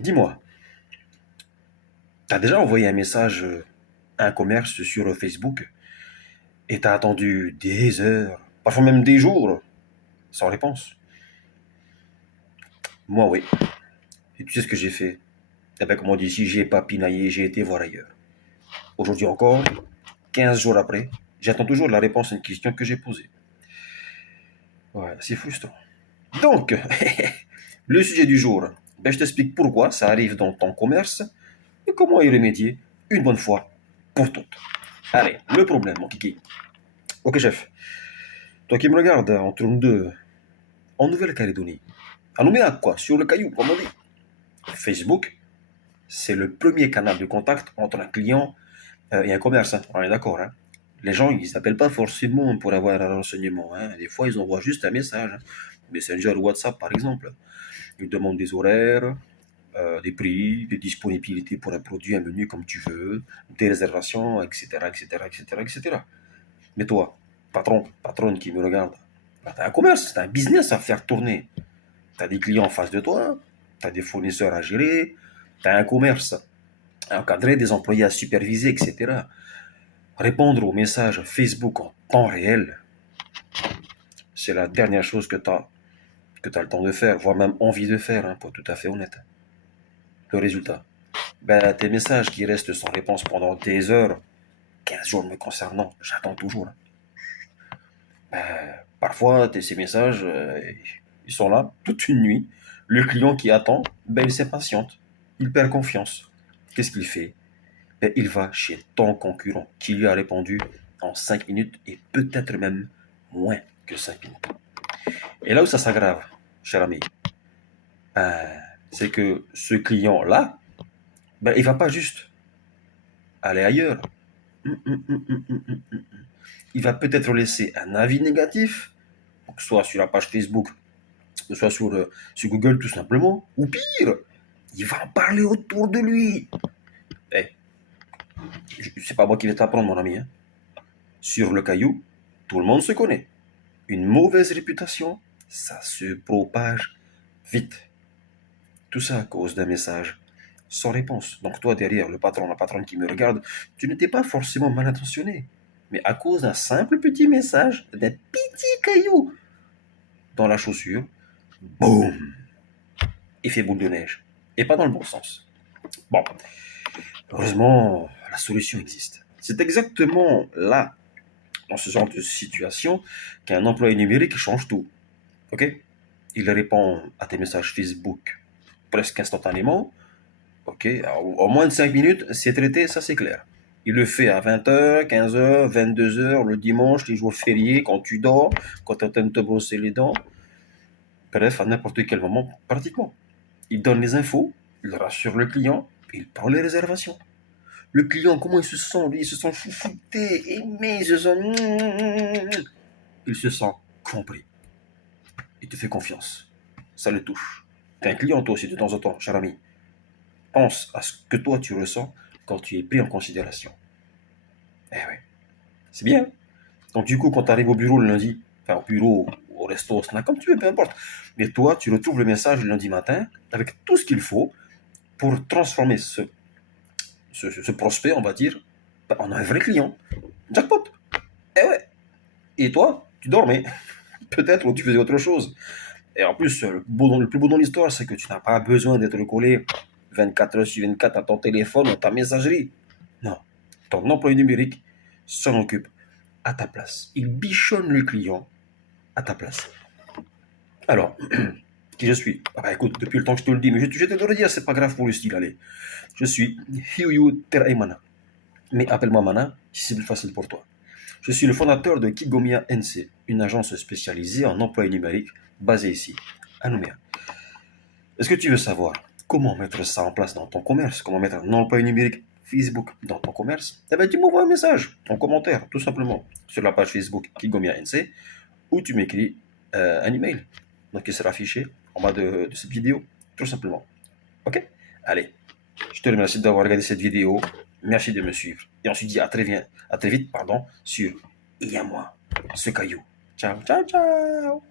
Dis-moi, t'as déjà envoyé un message à un commerce sur Facebook et t'as attendu des heures, parfois même des jours, sans réponse? Moi, oui. Et tu sais ce que j'ai fait? Eh bien, comme on dit ici, j'ai pas pinaillé, j'ai été voir ailleurs. Aujourd'hui encore, 15 jours après, j'attends toujours la réponse à une question que j'ai posée. Ouais, c'est frustrant. Donc, le sujet du jour, ben, je t'explique pourquoi ça arrive dans ton commerce et comment y remédier une bonne fois pour toutes. Allez, le problème, mon kiki. Ok, chef. Toi qui me regardes, on tourne deux en Nouvelle-Calédonie. À Nouméa, quoi, sur le caillou, comme on dit. Facebook, c'est le premier canal de contact entre un client et un commerce, hein. On est d'accord, hein. Les gens, ils s'appellent pas forcément pour avoir un renseignement, hein. Des fois, ils envoient juste un message, hein. Messenger ou WhatsApp, par exemple. Ils demandent des horaires, des prix, des disponibilités pour un produit, un menu comme tu veux, des réservations, etc., etc., etc., etc. Mais toi, patronne qui me regarde, bah, t'as un commerce, t'as un business à faire tourner. T'as des clients en face de toi, t'as des fournisseurs à gérer, t'as un commerce à encadrer, des employés à superviser, etc. Répondre aux messages Facebook en temps réel, c'est la dernière chose que t'as le temps de faire, voire même envie de faire, hein, pour être tout à fait honnête. Le résultat, ben, tes messages qui restent sans réponse pendant des heures, 15 jours me concernant, j'attends toujours, hein. Parfois, ces messages, ils sont là toute une nuit. Le client qui attend, ben, il s'impatiente. Il perd confiance. Qu'est-ce qu'il fait? Ben, il va chez ton concurrent qui lui a répondu en 5 minutes et peut-être même moins que 5 minutes. Et là où ça s'aggrave, cher ami, ben, c'est que ce client-là, ben, il va pas juste aller ailleurs. Il va peut-être laisser un avis négatif, soit sur la page Facebook, soit sur Google tout simplement, ou pire, il va en parler autour de lui. Eh, c'est pas moi qui vais t'apprendre, mon ami, hein. Sur le caillou, tout le monde se connaît. Une mauvaise réputation, ça se propage vite. Tout ça à cause d'un message sans réponse. Donc toi, derrière le patron, la patronne qui me regarde, tu n'étais pas forcément mal intentionné. Mais à cause d'un simple petit message, d'un petit caillou dans la chaussure, boum, effet boule de neige. Et pas dans le bon sens. Bon, heureusement, la solution existe. C'est exactement là, dans ce genre de situation, qu'un employé numérique change tout. Ok? Il répond à tes messages Facebook presque instantanément. Ok? Alors, en moins de 5 minutes, c'est traité, ça c'est clair. Il le fait à 20h, 15h, 22h, le dimanche, les jours fériés, quand tu dors, quand tu es en train de te brosser les dents. Bref, à n'importe quel moment, pratiquement. Il donne les infos, il rassure le client, il prend les réservations. Le client, comment il se sent? Lui, il se sent chouchouté, aimé, il se sent compris. Il te fait confiance. Ça le touche. T'es un client, toi aussi, de temps en temps, cher ami. Pense à ce que toi, tu ressens quand tu es pris en considération. Eh oui, c'est bien. Donc, du coup, quand tu arrives au bureau le lundi, enfin, au bureau, au resto, au snack, comme tu veux, peu importe. Mais toi, tu retrouves le message le lundi matin avec tout ce qu'il faut pour transformer ce prospect, on va dire, en un vrai client. Jackpot. Eh ouais. Et toi, tu dormais. Peut-être ou tu faisais autre chose. Et en plus, le plus beau dans l'histoire, c'est que tu n'as pas besoin d'être collé 24 heures sur 24 à ton téléphone ou à ta messagerie. Non. Ton employé numérique s'en occupe à ta place. Il bichonne le client à ta place. Alors, qui je suis? Ah bah écoute, depuis le temps que je te le dis, mais je te le redire, c'est pas grave pour le style, allez. Je suis Hiuyu Teraimana. Mais appelle-moi Mana, si c'est plus facile pour toi. Je suis le fondateur de Kigomia NC, une agence spécialisée en emploi numérique basée ici, à Nouméa. Est-ce que tu veux savoir comment mettre ça en place dans ton commerce? Comment mettre un emploi numérique Facebook dans ton commerce? Eh bien, tu m'envoies un message, en commentaire, tout simplement, sur la page Facebook Kigomia NC, ou tu m'écris un email. Donc, il sera affiché en bas de cette vidéo, tout simplement. Ok? Allez, je te remercie d'avoir regardé cette vidéo. Merci de me suivre. Et on se dit à très vite, pardon, sur Il y a moi, ce caillou. Ciao, ciao, ciao.